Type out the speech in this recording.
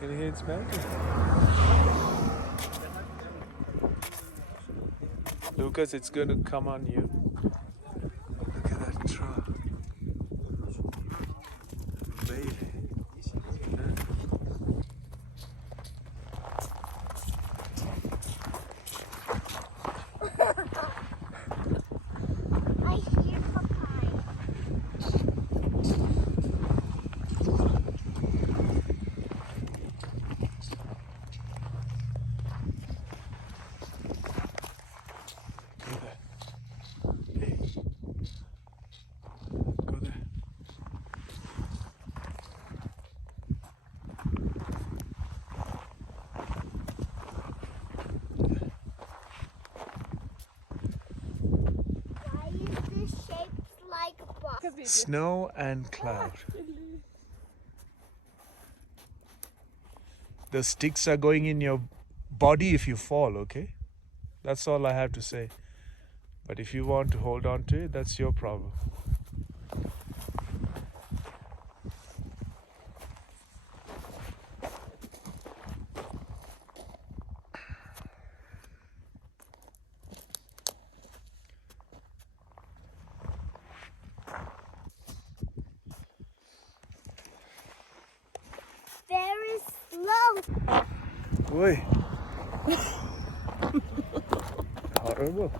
Can you hear it smelting? Lucas, it's going to come on you. Look at that truck. Baby. I hear papaya. Go there. Hey. Go there. Why is this shaped like a box? Snow and cloud. The sticks are going in your body if you fall, okay? That's all I have to say. But if you want to hold on to it, that's your problem. Very slow. Oi. Horrible.